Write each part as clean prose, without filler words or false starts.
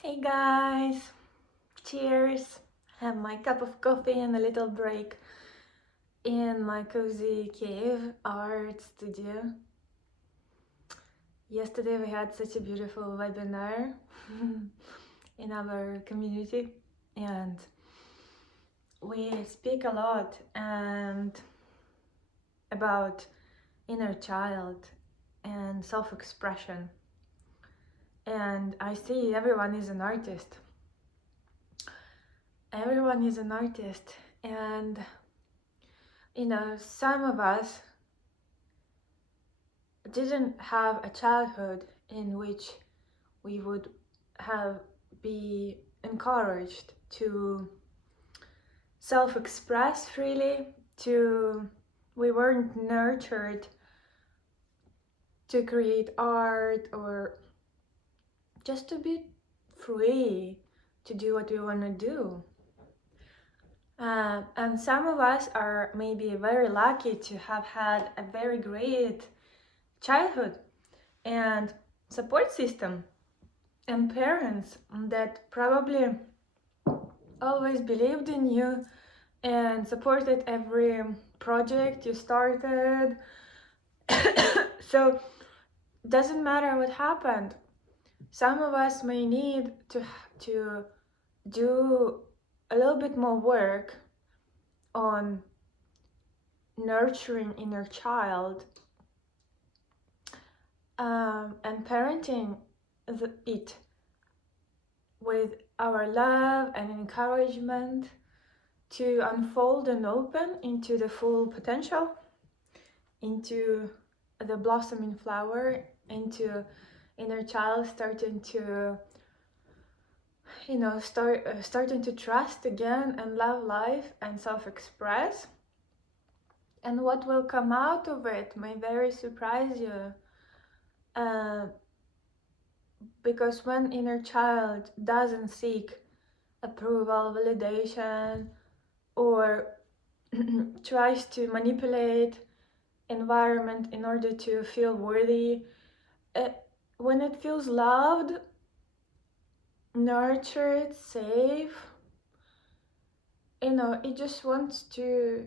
Hey guys, cheers! Have my cup of coffee and a little break in my cozy cave art studio. Yesterday we had such a beautiful webinar in our community, and we speak a lot and about inner child and self-expression, and I see everyone is an artist. Everyone is an artist, and some of us didn't have a childhood in which we would be encouraged to self-express freely, we weren't nurtured to create art or just to be free to do what we want to do. And some of us are maybe very lucky to have had a very great childhood and support system and parents that probably always believed in you and supported every project you started. So doesn't matter what happened. Some of us may need to do a little bit more work on nurturing inner child and parenting it with our love and encouragement to unfold and open into the full potential, into the blossoming flower, into inner child starting to starting to trust again and love life and self-express. And what will come out of it may very surprise you, because when inner child doesn't seek approval, validation, or tries to manipulate environment in order to feel worthy, when it feels loved, nurtured, safe, it just wants to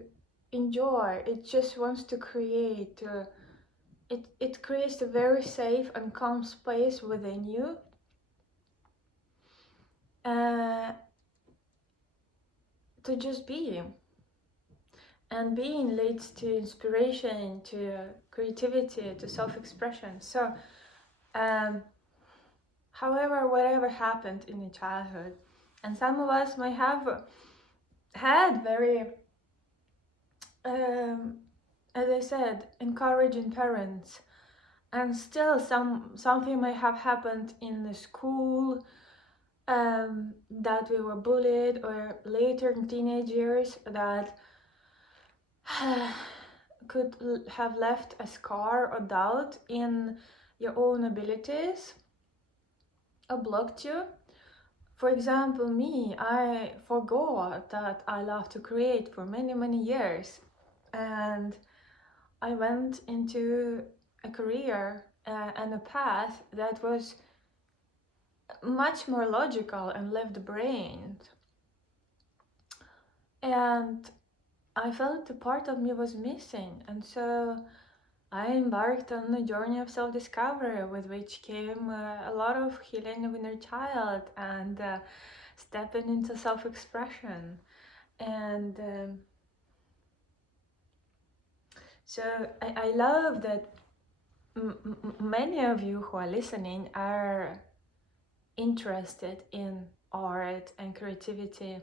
enjoy, it just wants to create. It creates a very safe and calm space within you. To just be. And being leads to inspiration, to creativity, to self-expression. So, however, whatever happened in your childhood, and some of us might have had very, as I said, encouraging parents, and still something might have happened in the school, that we were bullied, or later in teenage years that could have left a scar or doubt in your own abilities or blocked you. For example, me, I forgot that I love to create for many years, and I went into a career and a path that was much more logical and left-brained, and I felt a part of me was missing, and so I embarked on a journey of self-discovery, with which came a lot of healing of inner child and stepping into self-expression. And so I love that many of you who are listening are interested in art and creativity.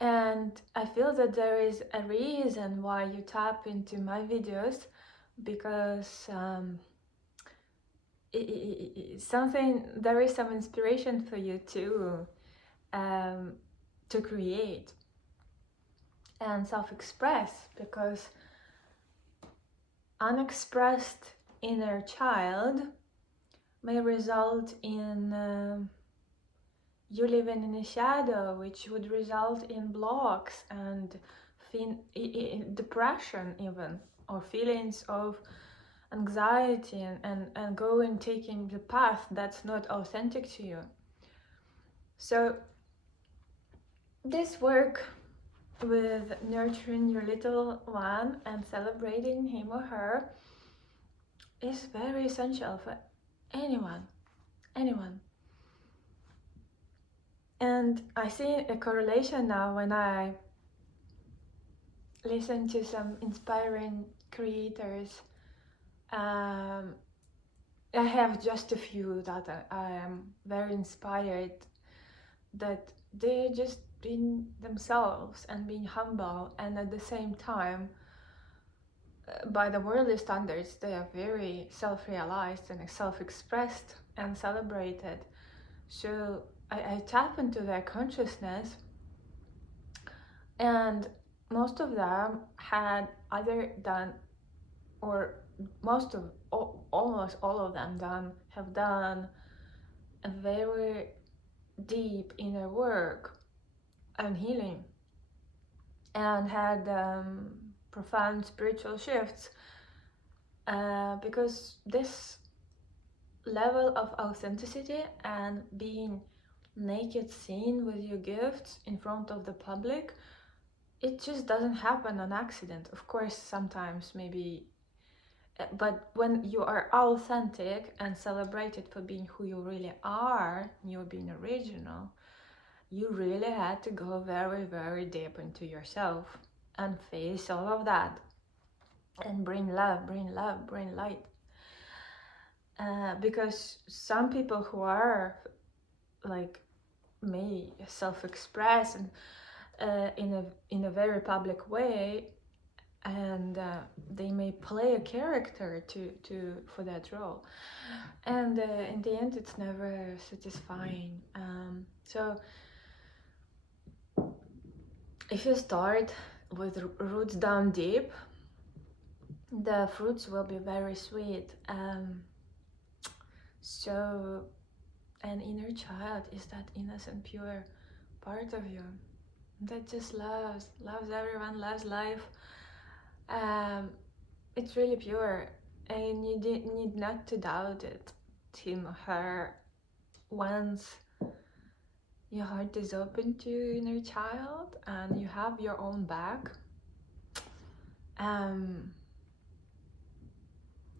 And I feel that there is a reason why you tap into my videos, because there is some inspiration for you to create and self-express, because unexpressed inner child may result in you living in a shadow, which would result in blocks and depression even, or feelings of anxiety and go and taking the path that's not authentic to you. So this work with nurturing your little one and celebrating him or her is very essential for anyone. And I see a correlation now when I listen to some inspiring creators. I have just a few that I am very inspired, that they're just being themselves and being humble, and at the same time, by the worldly standards, they are very self-realized and self-expressed and celebrated. So I tap into their consciousness, and most of them had either done, or almost all of them have done a very deep inner work and healing, and had profound spiritual shifts, because this level of authenticity and being naked, seen with your gifts in front of the public, it just doesn't happen on accident. Of course, sometimes maybe, but when you are authentic and celebrated for being who you really are, you're being original, you really had to go very, very deep into yourself and face all of that and bring love, bring light. Because some people who are like may self-express and in a very public way, and they may play a character for that role, and in the end it's never satisfying. So if you start with roots down deep, the fruits will be very sweet. So an inner child is that innocent, pure part of you that just loves everyone, loves life. It's really pure, and you need not to doubt it, him or her, once your heart is open to your inner child and you have your own back.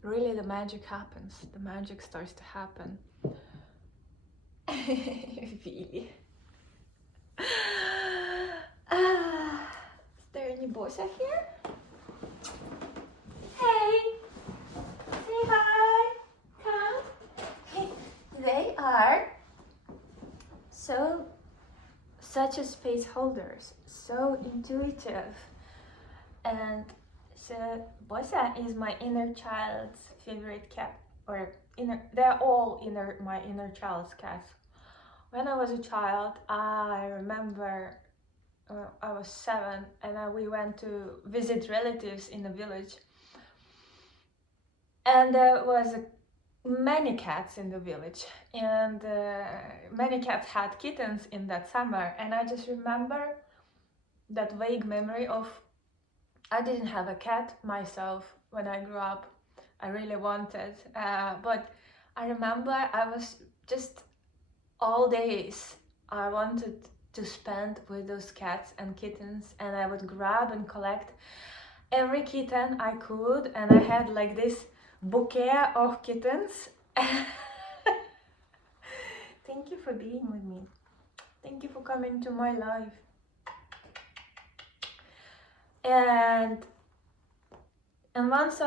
Really the magic happens, the magic starts to happen. Really. Is there any bossa here? Hey, say hi, come. They are such a space holders, so intuitive, and so Bossa is my inner child's favorite cat, or they're all my inner child's cats. When I was a child, I remember I was 7, and we went to visit relatives in a village, and there was many cats in the village, and many cats had kittens in that summer. And I just remember that vague memory of, I didn't have a cat myself when I grew up. I really wanted, but I remember I was just all days I wanted to spend with those cats and kittens, and I would grab and collect every kitten I could, and I had like this bouquet of kittens. Thank you for being with me. Thank you for coming to my life. And once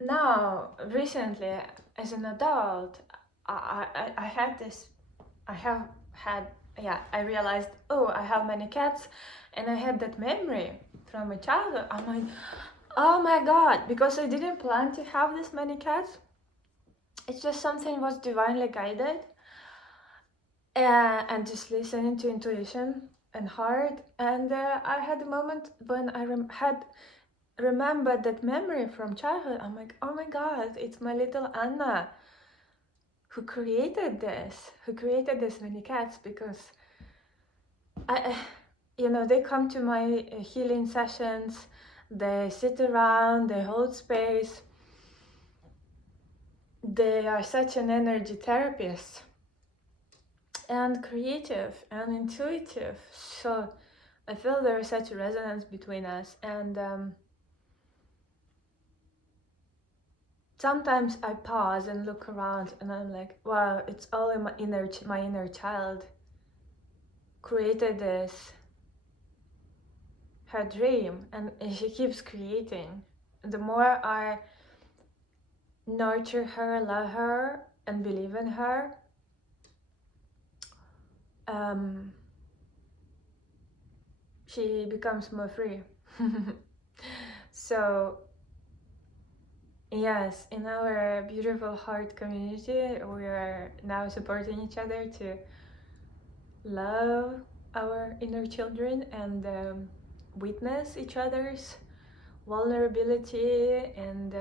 now recently as an adult, I realized, oh, I have many cats, and I had that memory from my childhood. I'm like, oh my god, because I didn't plan to have this many cats. It's just something was divinely guided, and just listening to intuition and heart. And I had a moment when I had remembered that memory from childhood. I'm like, oh my god, it's my little Anna who created this many cats, because they come to my healing sessions, They sit around, they hold space. They are such an energy therapist and creative and intuitive. So I feel there is such a resonance between us. And sometimes I pause and look around and I'm like, wow, it's all in my inner child created this, her dream, and she keeps creating. The more I nurture her, love her, and believe in her, she becomes more free. So yes, in our beautiful heart community, we are now supporting each other to love our inner children and witness each other's vulnerability and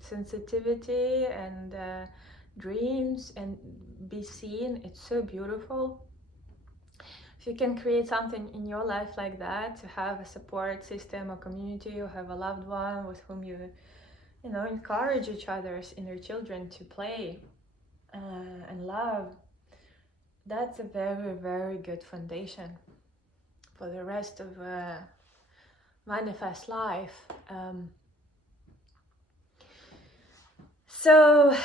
sensitivity and dreams and be seen. It's so beautiful. If you can create something in your life like that, to have a support system, a community, you have a loved one with whom you encourage each other's inner children to play and love, that's a very, very good foundation for the rest of manifest life. So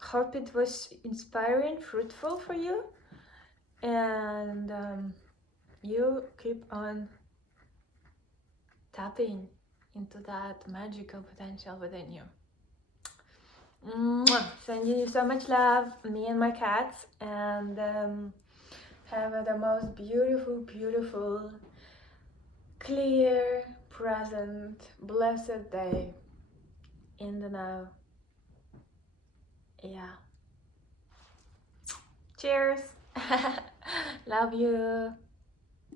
hope it was inspiring, fruitful for you, and you keep on tapping into that magical potential within you. Mwah. Sending you so much love, me and my cats, and have the most beautiful, beautiful, clear, present, blessed day in the now. Yeah. Cheers. Love you.